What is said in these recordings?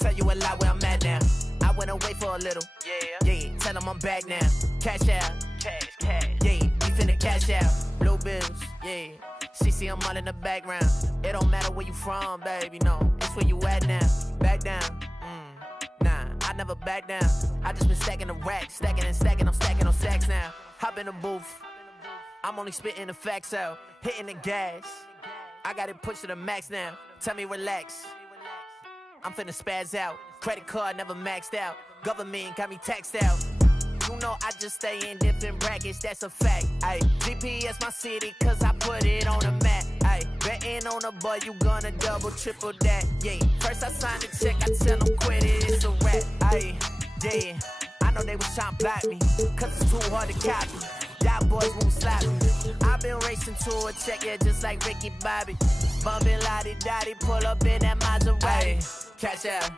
Tell you a lot where I'm at now. I went away for a little. Yeah. Tell them I'm back now. Cash out. Cash. Yeah. We finna cash out. Blue bills. Yeah. She see I'm all in the background. It don't matter where you from, baby. No, it's where you at now. Back down. Nah, I never back down. I just been stacking the rack, stacking and stacking. I'm stacking on stacks now. Hop in the booth. I'm only spitting the facts out. Hitting the gas. I got it pushed to the max now. Tell me relax. I'm finna spaz out. Credit card never maxed out. Government got me taxed out. You know I just stay in different brackets, that's a fact. Ay, GPS my city, cause I put it on the map. Ay, betting on a boy, you gonna double, triple that. Yeah, first I signed the check, I tell them quit it, it's a rap. Ay, yeah, I know they was trying to block me, cause it's too hard to copy. Y'all boys won't slap me. I've been racing to a check, yeah, just like Ricky Bobby. Bumpin' lottie-dottie, pull up in that Maserati. Ay, cash out.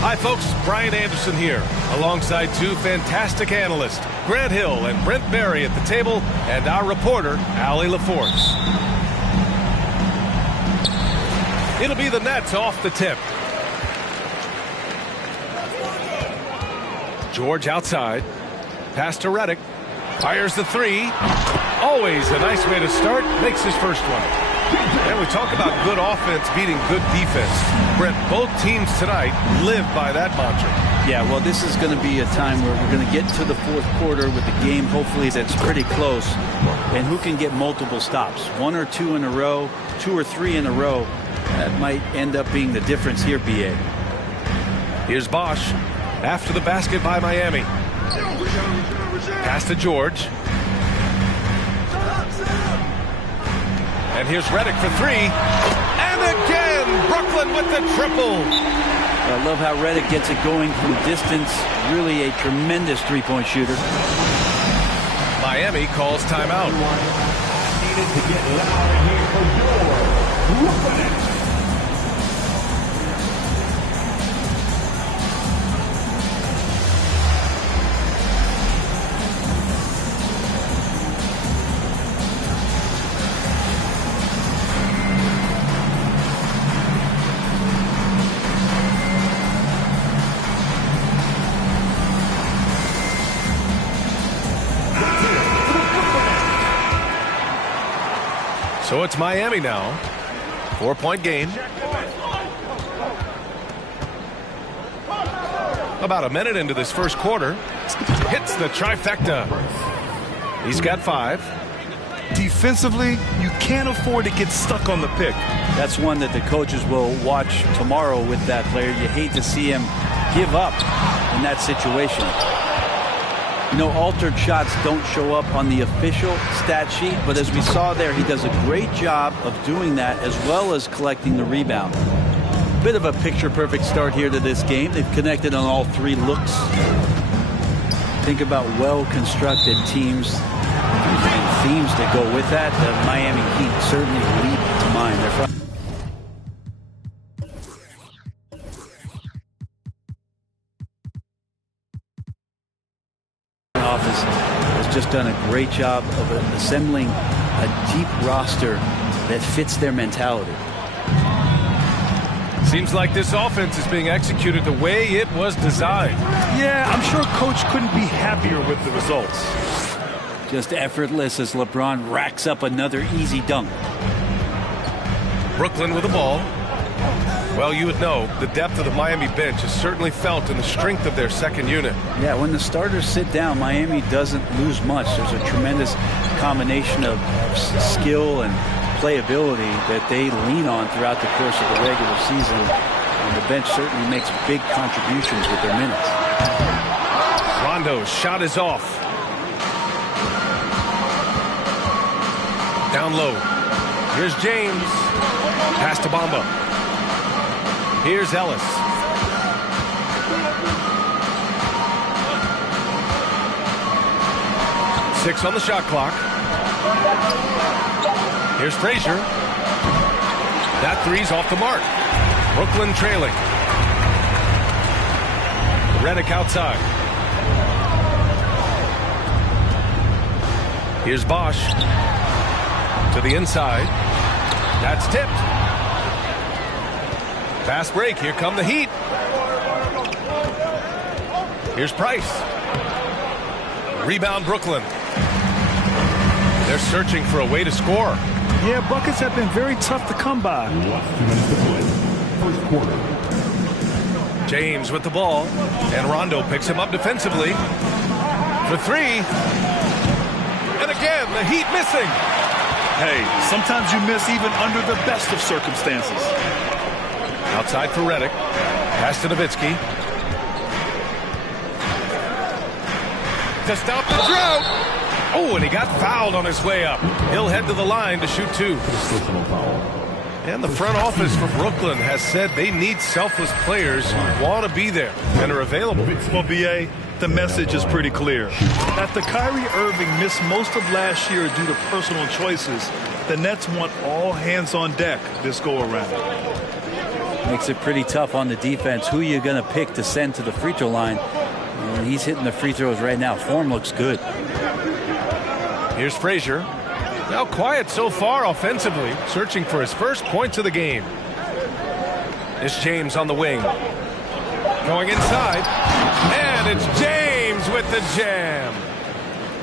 Hi folks, Brian Anderson here, alongside two fantastic analysts, Grant Hill and Brent Barry at the table, and our reporter, Allie LaForce. It'll be the Nets off the tip. George outside, pass to Redick, fires the three. Always a nice way to start, makes his first one. And we talk about good offense beating good defense. Brett, both teams tonight live by that mantra. Yeah, well, this is going to be a time where we're going to get to the fourth quarter with the game, hopefully, that's pretty close. And who can get multiple stops? One or two in a row, two or three in a row. That might end up being the difference here, B.A. Here's Bosch after the basket by Miami. Pass to George. And here's Redick for three. And again. with the triple. I love how Redick gets it going from distance. Really a tremendous three-point shooter. Miami calls timeout. Needed to get loud here for Brooklyn. So it's Miami now. 4-point game. About a minute into this first quarter. Hits the trifecta. He's got 5. Defensively, you can't afford to get stuck on the pick. That's one that the coaches will watch tomorrow with that player. You hate to see him give up in that situation. You know, altered shots don't show up on the official stat sheet, but as we saw there, he does a great job of doing that as well as collecting the rebound. Bit of a picture-perfect start here to this game. They've connected on all 3 looks. Think about well-constructed teams. Themes that go with that. The Miami Heat certainly leap to mind. They're office has just done a great job of assembling a deep roster that fits their mentality. Seems like this offense is being executed the way it was designed. Yeah, I'm sure Coach couldn't be happier with the results. Just effortless as LeBron racks up another easy dunk. Brooklyn with the ball. Well, you would know the depth of the Miami bench is certainly felt in the strength of their second unit. Yeah, when the starters sit down, Miami doesn't lose much. There's a tremendous combination of skill and playability that they lean on throughout the course of the regular season. And the bench certainly makes big contributions with their minutes. Rondo's shot is off. Down low. Here's James. Pass to Bamba. Here's Ellis. Six on the shot clock. Here's Frazier. That three's off the mark. Brooklyn trailing. Redick outside. Here's Bosch. To the inside. That's tipped. Fast break. Here come the Heat. Here's Price. Rebound Brooklyn. They're searching for a way to score. Yeah, buckets have been very tough to come by. First quarter. James with the ball. And Rondo picks him up defensively. For 3. And again, the Heat missing. Hey, sometimes you miss even under the best of circumstances. Outside for Redick. Pass to Nowitzki. To stop the drought. Oh, and he got fouled on his way up. He'll head to the line to shoot 2. And the front office for Brooklyn has said they need selfless players who want to be there and are available. Well, B.A., the message is pretty clear. After Kyrie Irving missed most of last year due to personal choices, the Nets want all hands on deck this go-around. Makes it pretty tough on the defense. Who are you going to pick to send to the free throw line? And he's hitting the free throws right now. Form looks good. Here's Frazier. Now quiet so far offensively, searching for his first points of the game. It's James on the wing. Going inside. And it's James with the jam.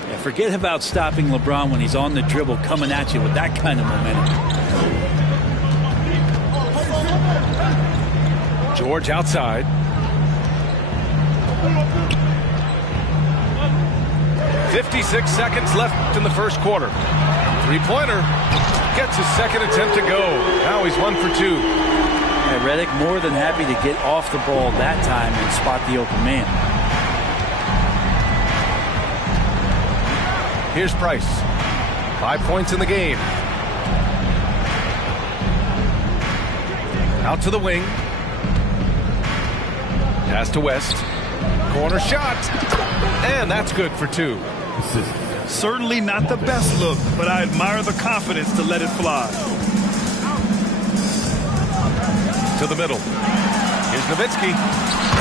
Yeah, forget about stopping LeBron when he's on the dribble coming at you with that kind of momentum. George outside. 56 seconds left in the first quarter. Three-pointer gets his second attempt to go. Now he's 1 for 2. Yeah, Redick more than happy to get off the ball that time and spot the open man. Here's Price. 5 points in the game. Out to the wing. Pass to West. Corner shot. And that's good for 2. Certainly not the best look, but I admire the confidence to let it fly. To the middle. Here's Nowitzki.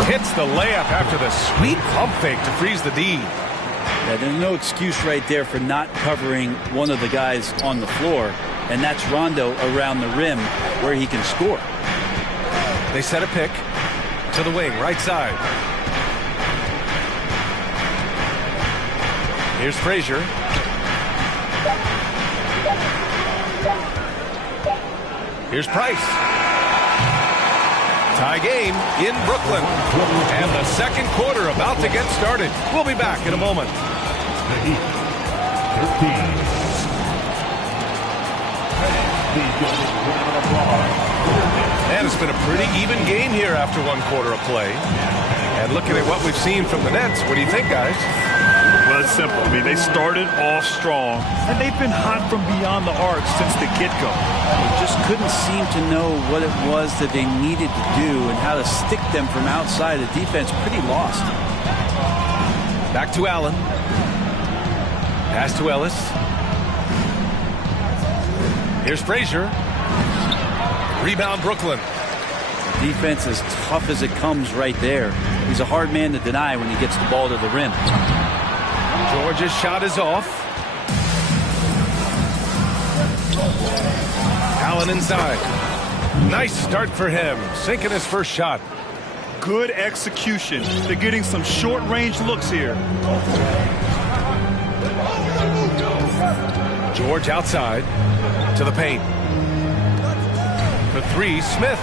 Hits the layup after the sweet pump fake to freeze the D. Yeah, there's no excuse right there for not covering one of the guys on the floor, and that's Rondo around the rim where he can score. They set a pick to the wing, right side. Here's Frazier. Here's Price. Tie game in Brooklyn. And the second quarter about to get started. We'll be back in a moment. And it's been a pretty even game here after 1 quarter of play. And looking at what we've seen from the Nets, what do you think, guys? Well, it's simple. I mean, they started off strong, and they've been hot from beyond the arc since the get-go. They just couldn't seem to know what it was that they needed to do and how to stick them from outside. The defense pretty lost. Back to Allen. Pass to Ellis. Here's Frazier. Rebound Brooklyn. Defense as tough as it comes right there. He's a hard man to deny when he gets the ball to the rim. George's shot is off. Allen inside. Nice start for him. Sinking his first shot. Good execution. They're getting some short-range looks here. George outside to the paint. The 3, Smith.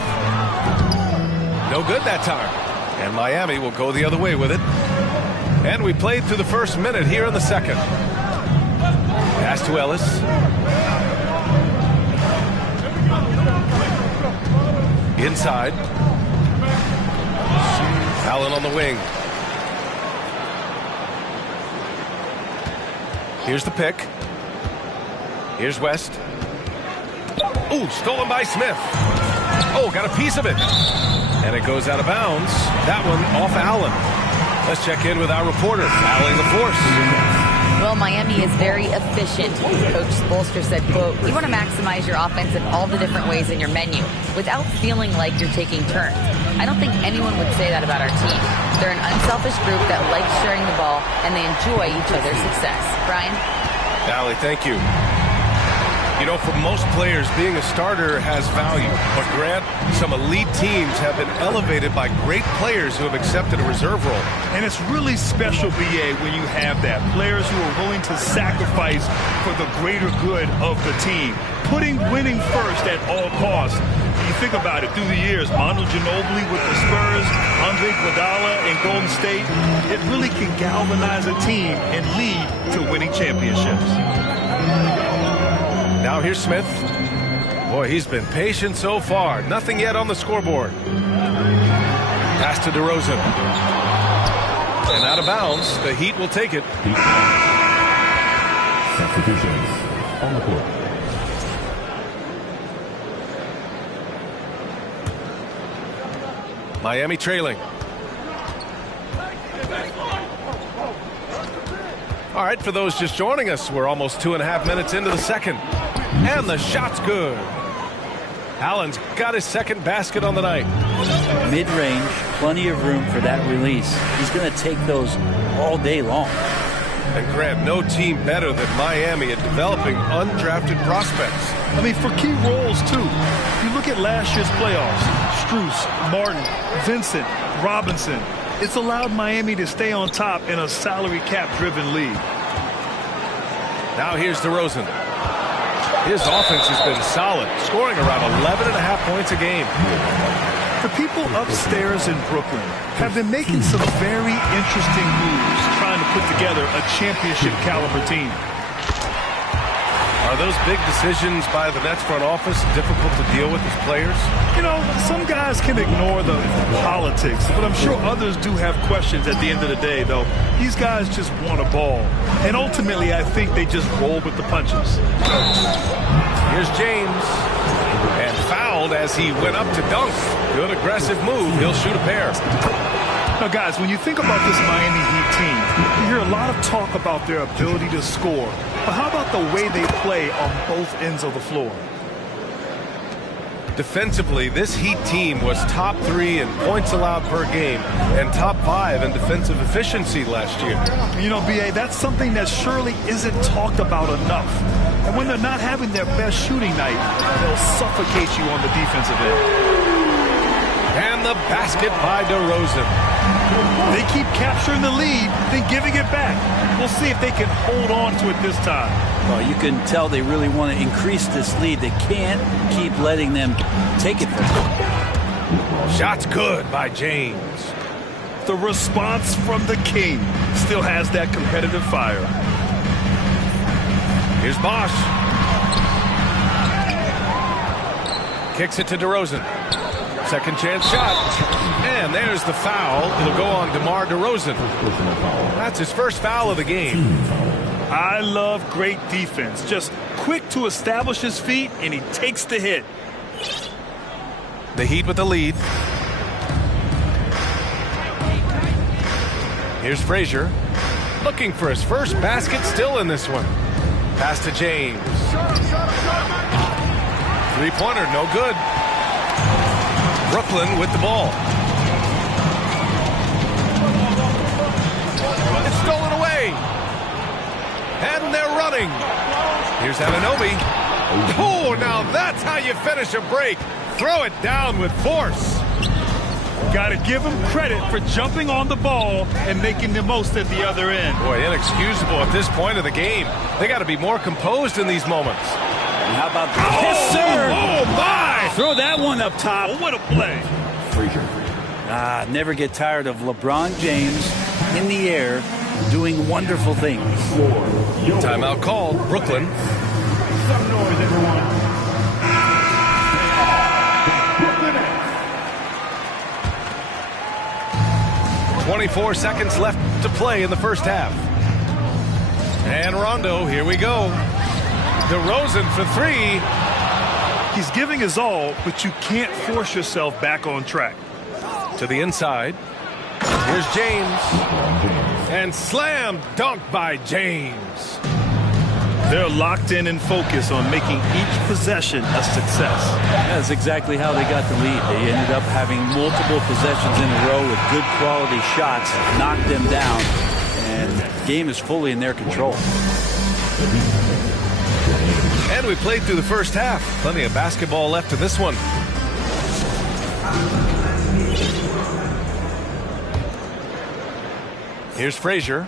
No good that time. And Miami will go the other way with it. And we played through the first minute here in the second. Pass to Ellis. Inside. Allen on the wing. Here's the pick. Here's West. Ooh, stolen by Smith. Oh, got a piece of it. And it goes out of bounds. That one off Allen. Let's check in with our reporter, Allie LaForce. Well, Miami is very efficient. Coach Spoelstra said, quote, "You want to maximize your offense in all the different ways in your menu without feeling like you're taking turns." I don't think anyone would say that about our team. They're an unselfish group that likes sharing the ball, and they enjoy each other's success. Brian? Allie, thank you. You know, for most players, being a starter has value. But Grant, some elite teams have been elevated by great players who have accepted a reserve role. And it's really special, BA, when you have that. Players who are willing to sacrifice for the greater good of the team. Putting winning first at all costs. When you think about it, through the years, Manu Ginobili with the Spurs, Andre Iguodala in Golden State, it really can galvanize a team and lead to winning championships. Now here's Smith. Boy, he's been patient so far. Nothing yet on the scoreboard. Pass to DeRozan. And out of bounds. The Heat will take it. Substitutions on the court. Miami trailing. All right, for those just joining us, we're almost 2.5 minutes into the second. And the shot's good. Allen's got his second basket on the night. Mid-range, plenty of room for that release. He's going to take those all day long. And Grant, no team better than Miami at developing undrafted prospects. I mean, for key roles, too. You look at last year's playoffs. Strus, Martin, Vincent, Robinson. It's allowed Miami to stay on top in a salary cap-driven league. Now here's DeRozan. His offense has been solid, scoring around 11.5 points a game. The people upstairs in Brooklyn have been making some very interesting moves trying to put together a championship-caliber team. Are those big decisions by the Nets front office difficult to deal with as players? You know, some guys can ignore the politics, but I'm sure others do have questions at the end of the day, though. These guys just want a ball. And ultimately, I think they just roll with the punches. Here's James. And foul fouled as he went up to dunk. Good aggressive move. He'll shoot a pair. Now, guys, when you think about this Miami Heat team, you hear a lot of talk about their ability to score. But how about the way they play on both ends of the floor? Defensively, this Heat team was top 3 in points allowed per game and top 5 in defensive efficiency last year. You know, B.A., that's something that surely isn't talked about enough. And when they're not having their best shooting night, they'll suffocate you on the defensive end. And the basket by DeRozan. They keep capturing the lead, then giving it back. We'll see if they can hold on to it this time. Well, you can tell they really want to increase this lead. They can't keep letting them take it from them. Shot's good by James. The response from the King still has that competitive fire. Here's Bosch. Kicks it to DeRozan. Second chance shot. And there's the foul. It'll go on DeMar DeRozan. That's his first foul of the game. I love great defense. Just quick to establish his feet, and he takes the hit. The Heat with the lead. Here's Frazier. Looking for his first basket, still in this one. Pass to James. Three-pointer, no good. Brooklyn with the ball. It's stolen away. And they're running. Here's Anunoby. Oh, now that's how you finish a break. Throw it down with force. Got to give him credit for jumping on the ball and making the most at the other end. Boy, inexcusable at this point of the game. They got to be more composed in these moments. And how about this? Yes, sir. Oh, my. Throw that one up top. Oh, what a play. Never get tired of LeBron James in the air doing wonderful things. Timeout called. Brooklyn. Some noise, everyone. 24 seconds left to play in the first half. And Rondo, here we go. DeRozan for 3. He's giving his all, but you can't force yourself back on track. To the inside. Here's James. And slam dunk by James. They're locked in and focused on making each possession a success. That's exactly how they got the lead. They ended up having multiple possessions in a row with good quality shots, knocked them down, and the game is fully in their control. And we played through the first half. Plenty of basketball left in this one. Here's Frazier.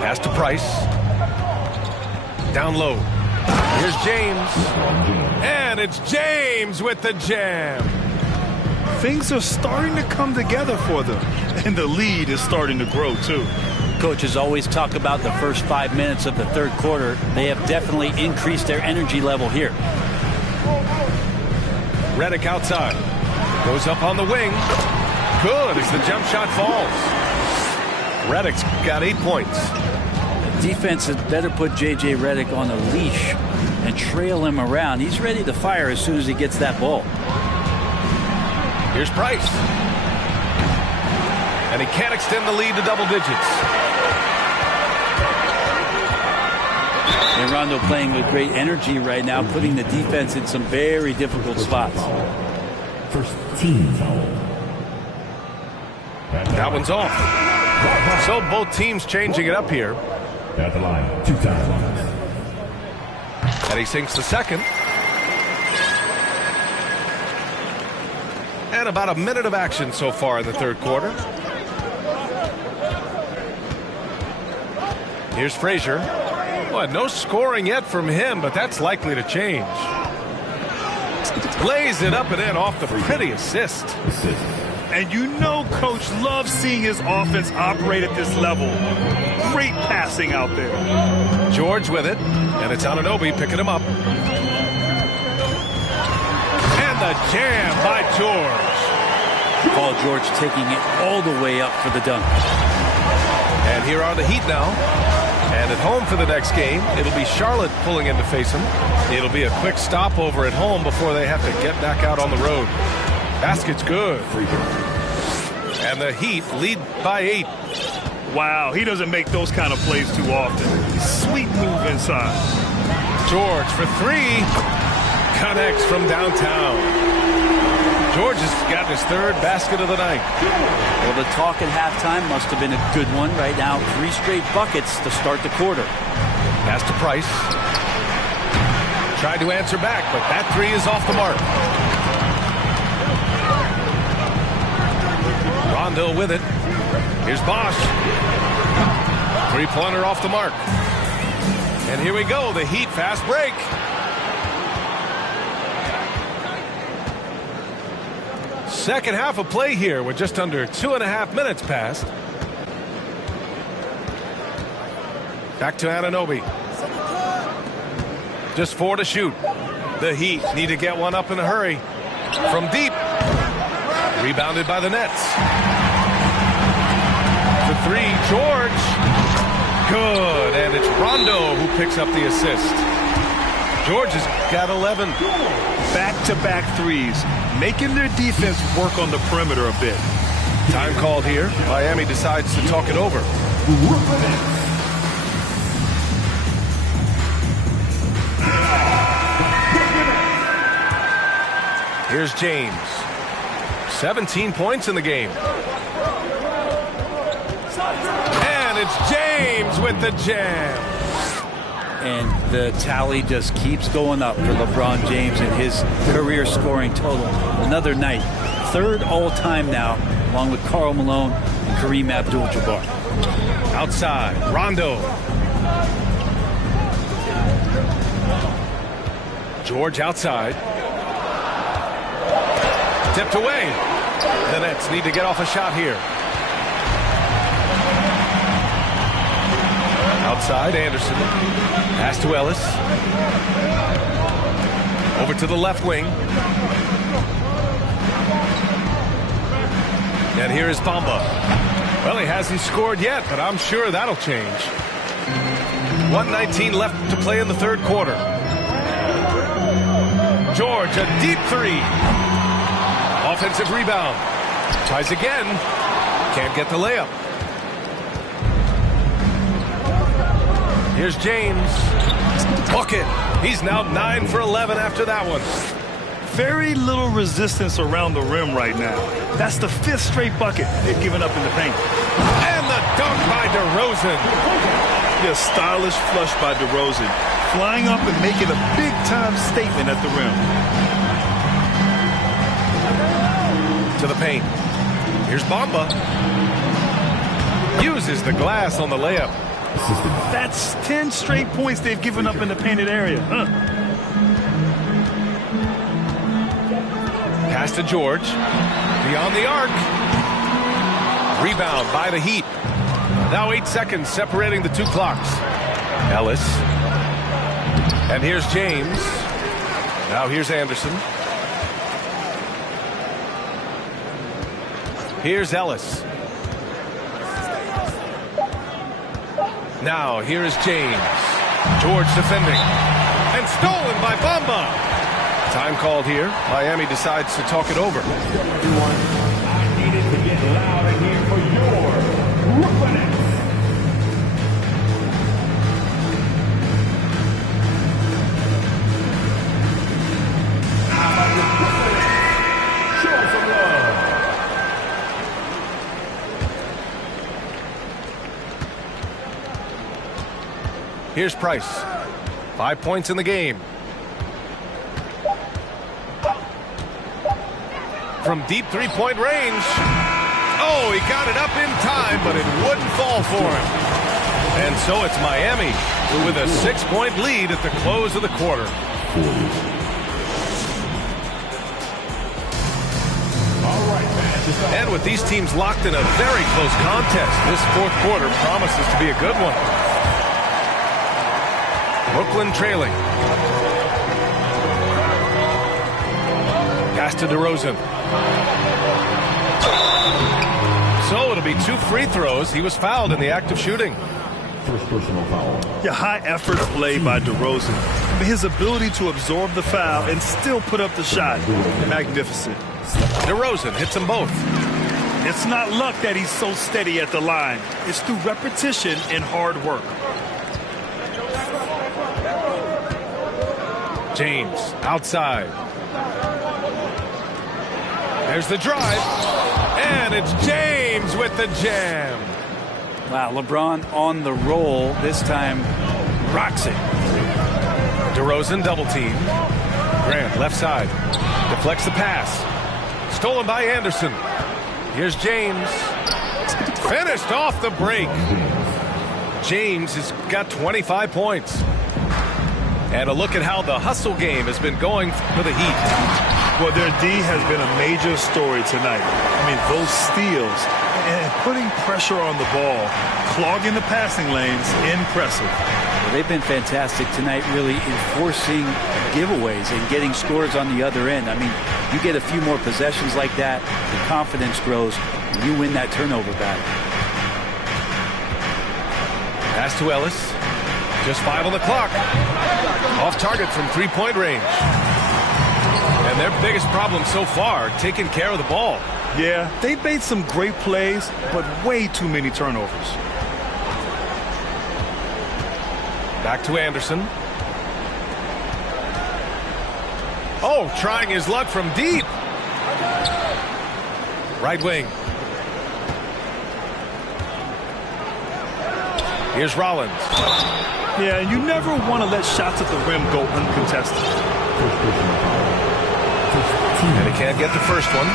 Pass to Price. Down low. Here's James. And it's James with the jam. Things are starting to come together for them, and the lead is starting to grow too. Coaches always talk about the first 5 minutes of the third quarter. They have definitely increased their energy level here. Redick outside. Goes up on the wing. Good as the jump shot falls. Redick's got 8 points. Defense had better put J.J. Redick on a leash and trail him around. He's ready to fire as soon as he gets that ball. Here's Price. And he can't extend the lead to double digits. And Rondo playing with great energy right now, putting the defense in some very difficult spots. First team foul. That one's off. So both teams changing it up here. At the line, 2 times. And he sinks the second. And about a minute of action so far in the third quarter. Here's Frazier. Well, no scoring yet from him, but that's likely to change. Lays it up and in off the pretty assist. And you know Coach loves seeing his offense operate at this level. Great passing out there. George with it, and it's Anunoby picking him up. And the jam by George. Paul George taking it all the way up for the dunk. And here are the Heat now. And And at home for the next game, it'll be Charlotte pulling in to face them. It'll be a quick stopover at home before they have to get back out on the road. Basket's good. And the Heat lead by 8. Wow, he doesn't make those kind of plays too often. Sweet move inside. George for 3. Connects from downtown. George has gotten his 3rd basket of the night. Well, the talk at halftime must have been a good one. Right now, 3 straight buckets to start the quarter. Pass to Price. Tried to answer back, but that 3 is off the mark. Rondo with it. Here's Bosch. 3-pointer off the mark. And here we go, the Heat fast break. Second half of play here with just under 2.5 minutes passed. Back to Anunoby. Just 4 to shoot. The Heat need to get one up in a hurry. From deep. Rebounded by the Nets. The 3, George. Good, and it's Rondo who picks up the assist. George has got 11. Back-to-back threes, making their defense work on the perimeter a bit. Time called here. Miami decides to talk it over. Here's James. 17 points in the game. And it's James with the jam. And the tally just keeps going up for LeBron James and his career scoring total. Another night. 3rd all-time now, along with Karl Malone and Kareem Abdul-Jabbar. Outside, Rondo. George outside. Tipped away. The Nets need to get off a shot here. Outside, Anderson. Pass to Ellis. Over to the left wing. And here is Bamba. Well, he hasn't scored yet, but I'm sure that'll change. 1:19 left to play in the 3rd quarter. George, a deep 3. Offensive rebound. Tries again. Can't get the layup. Here's James. Bucket. He's now 9 for 11 after that one. Very little resistance around the rim right now. That's the 5th straight bucket they've given up in the paint. And the dunk by DeRozan. A stylish flush by DeRozan. Flying up and making a big-time statement at the rim. To the paint. Here's Bamba. Uses the glass on the layup. That's 10 straight points they've given up in the painted area. Pass to George. Beyond the arc. Rebound by the Heat. Now 8 seconds separating the 2 clocks. Ellis. And here's James. Now here's Anderson. Here's Ellis. Now here is James. George defending. And stolen by Bamba. Time called here. Miami decides to talk it over. I needed to get loud in here for your Brooklyn Nets. Show some love. Here's Price. 5 points in the game. From deep 3-point range. Oh, he got it up in time, but it wouldn't fall for him. And so it's Miami with a 6-point lead at the close of the quarter. And with these teams locked in a very close contest, this 4th quarter promises to be a good one. Brooklyn trailing. Pass to DeRozan. So it'll be 2 free throws. He was fouled in the act of shooting. First personal foul. Yeah, high effort play by DeRozan. I mean, his ability to absorb the foul and still put up the shot, magnificent. DeRozan hits them both. It's not luck that he's so steady at the line. It's through repetition and hard work. James outside. There's the drive. And it's James with the jam. Wow, LeBron on the roll. This time rocks it. DeRozan double team. Grant left side. Deflects the pass. Stolen by Anderson. Here's James. Finished off the break. James has got 25 points. And a look at how the hustle game has been going for the Heat. Well, their D has been a major story tonight. I mean, those steals and putting pressure on the ball, clogging the passing lanes, impressive. Well, they've been fantastic tonight, really enforcing giveaways and getting scores on the other end. I mean, you get a few more possessions like that, the confidence grows, and you win that turnover battle. Pass to Ellis. Just 5 on the clock. Off target from three-point range. And their biggest problem so far, taking care of the ball. Yeah, they've made some great plays, but way too many turnovers. Back to Anderson. Oh, trying his luck from deep. Right wing. Here's Rollins. Yeah, you never want to let shots at the rim go uncontested. And he can't get the first one.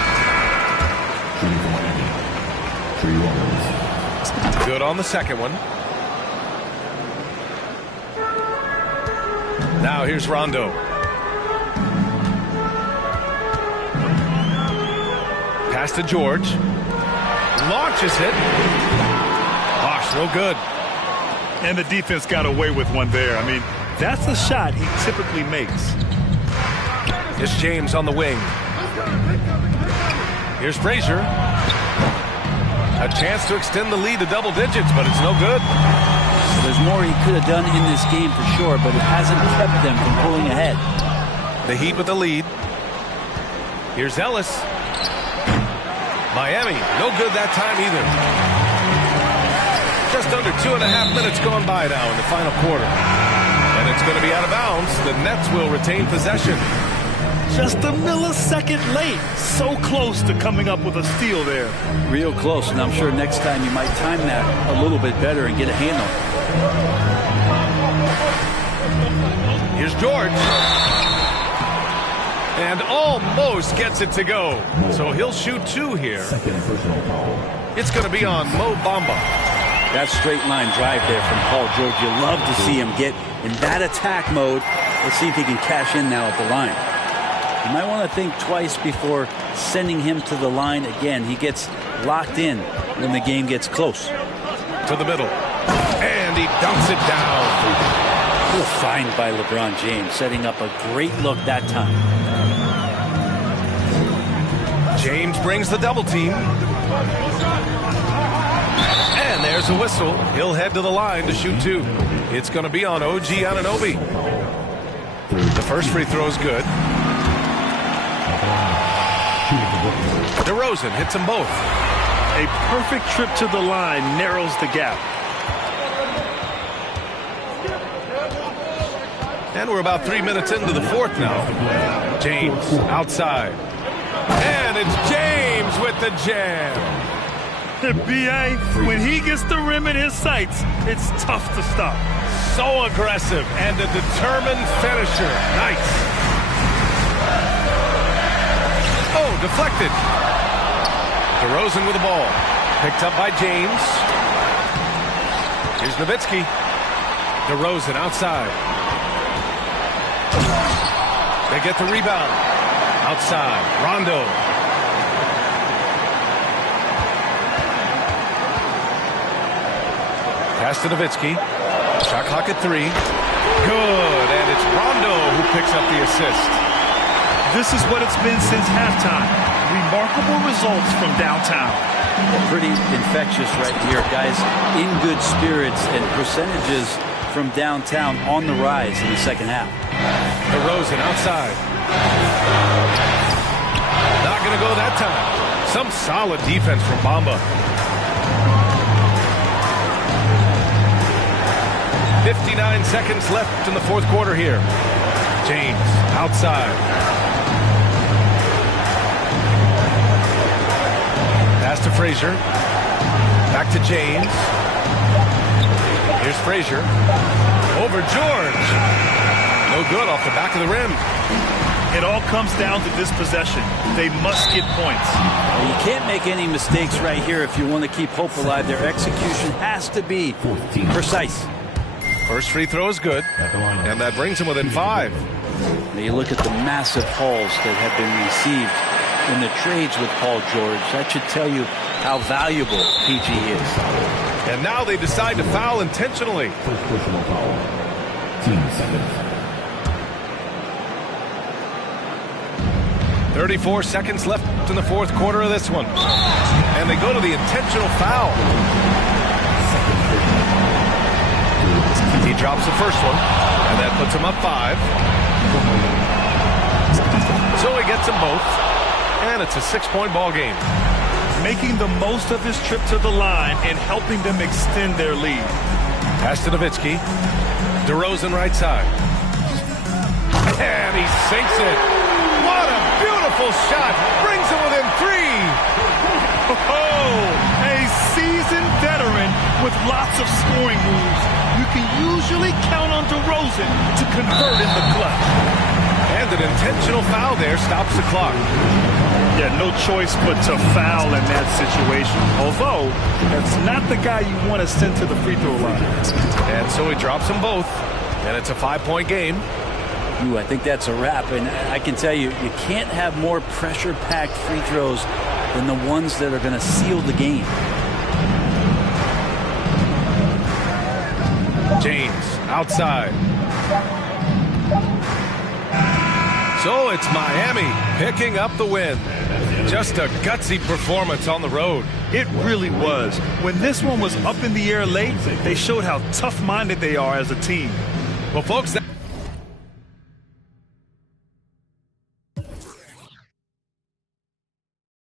Good on the second one. Now here's Rondo. Pass to George. Launches it. Gosh, no good. And the defense got away with one there. I mean, that's a shot he typically makes. Here's James on the wing. Here's Frazier. A chance to extend the lead to double digits, but it's no good. There's more he could have done in this game for sure, but it hasn't kept them from pulling ahead. The Heat with the lead. Here's Ellis. Miami, no good that time either. Just under 2.5 minutes gone by now in the final quarter. And it's going to be out of bounds. The Nets will retain possession. Just a millisecond late. So close to coming up with a steal there. Real close, and I'm sure next time you might time that a little bit better and get a handle. Here's George. And almost gets it to go. So he'll shoot 2 here. It's going to be on Mo Bamba. That straight line drive there from Paul George. You love to see him get in that attack mode. Let's see if he can cash in now at the line. You might want to think twice before sending him to the line again. He gets locked in when the game gets close. To the middle. And he dunks it down. What a find by LeBron James, setting up a great look that time. James brings the double team. And there's a whistle. He'll head to the line to shoot 2. It's going to be on OG Anunoby. The first free throw is good. DeRozan hits them both. A perfect trip to the line narrows the gap. And we're about 3 minutes into the fourth now. James outside. And it's James with the jam. B.A., when he gets the rim in his sights, it's tough to stop. So aggressive and a determined finisher. Nice. Oh, deflected. DeRozan with the ball. Picked up by James. Here's Nowitzki. DeRozan outside. They get the rebound. Outside. Rondo. Pass to Nowitzki. Shot clock at 3. Good. And it's Rondo who picks up the assist. This is what it's been since halftime. Remarkable results from downtown. Pretty infectious right here. Guys in good spirits and percentages from downtown on the rise in the second half. DeRozan outside. Not going to go that time. Some solid defense from Bamba. 59 seconds left in the fourth quarter here. James outside. Pass to Frazier. Back to James. Here's Frazier. Over George. No good off the back of the rim. It all comes down to this possession. They must get points. Well, you can't make any mistakes right here if you want to keep hope alive. Their execution has to be precise. First free throw is good, and that brings him within 5. Now you look at the massive hauls that have been received in the trades with Paul George. That should tell you how valuable PG is. And now they decide to foul intentionally. First personal foul. Team seconds. 34 seconds left in the fourth quarter of this one. And they go to the intentional foul. He drops the first one, and that puts him up 5. So he gets them both, and it's a 6-point ball game. Making the most of his trip to the line and helping them extend their lead. Pass to Nowitzki. DeRozan right side. And he sinks it. What a beautiful shot. Brings him within 3. Oh, a seasoned veteran with lots of scoring moves. You can usually count on DeRozan to convert in the clutch. And an intentional foul there stops the clock. Yeah, no choice but to foul in that situation. Although, that's not the guy you want to send to the free throw line. And so he drops them both. And it's a 5-point game. Ooh, I think that's a wrap. And I can tell you, you can't have more pressure-packed free throws than the ones that are going to seal the game. James outside. So it's Miami picking up the win. Just a gutsy performance on the road. It really was. When this one was up in the air late, they showed how tough-minded they are as a team. Well, folks,